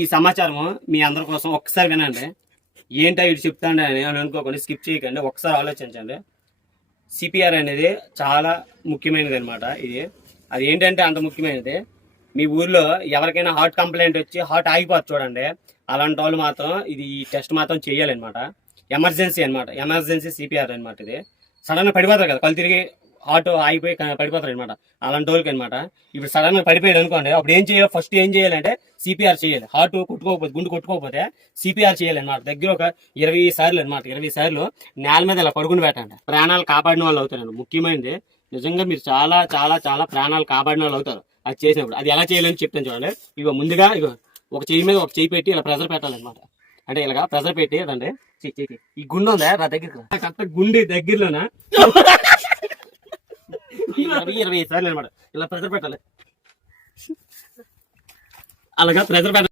ఈ సమాచారం మీ అందరి కోసం ఒక్కసారి వినండి. ఏంటో ఇటు చెప్తాండి అని అనుకోకుండా స్కిప్ చేయకండి, ఒకసారి ఆలోచించండి. సిపిఆర్ అనేది చాలా ముఖ్యమైనది అనమాట. అది ఏంటంటే అంత ముఖ్యమైనది. మీ ఊర్లో ఎవరికైనా హార్ట్ కంప్లైంట్ వచ్చి హార్ట్ ఆగిపోతుంది చూడండి, అలాంటి వాళ్ళు మాత్రం ఈ టెస్ట్ మాత్రం చేయాలన్నమాట. ఎమర్జెన్సీ అనమాట, ఎమర్జెన్సీ సిపిఆర్ అనమాట. ఇది సడన్గా పడిపోతారు కదా, కళ్ళు తిరిగి ఆటో ఆగిపోయి పడిపోతారు అనమాట. అలాంటి వాళ్ళకి అనమాట. ఇప్పుడు సడన్గా పడిపోయాడు అనుకోండి, అప్పుడు ఏం చేయాలి? ఫస్ట్ ఏం చేయాలంటే సిపిఆర్ చేయాలి. హార్ట్ కొట్టుకోకపోతే, గుండు కొట్టుకోకపోతే సిపిఆర్ చేయాలి అనమాట. దగ్గర ఒక 20 సార్లు అనమాట. 20 సార్లు నేల మీద ఇలా పడుకుని పెట్టండి. ప్రాణాలు కాపాడిన వాళ్ళు అవుతారండి. ముఖ్యమైనది నిజంగా మీరు చాలా చాలా చాలా ప్రాణాలు కాపాడిన వాళ్ళు అవుతారు అది చేసినప్పుడు. అది ఎలా చేయాలని చెప్తాను చూడండి. ఇగో ముందుగా ఒక చెయ్యి మీద ఒక చెయ్యి పెట్టి ఇలా ప్రెజర్ పెట్టాలన్నమాట. అంటే ఇలాగా ప్రెజర్ పెట్టి అదండి ఈ గుండె ఉందా నా దగ్గర, కరెక్ట్ గుండె దగ్గరలోనా 20 సార్లు అనమాట ఇలా ప్రెజర్ పెట్టాలి. అలాగా ప్రెజర్ పెట్టాలి.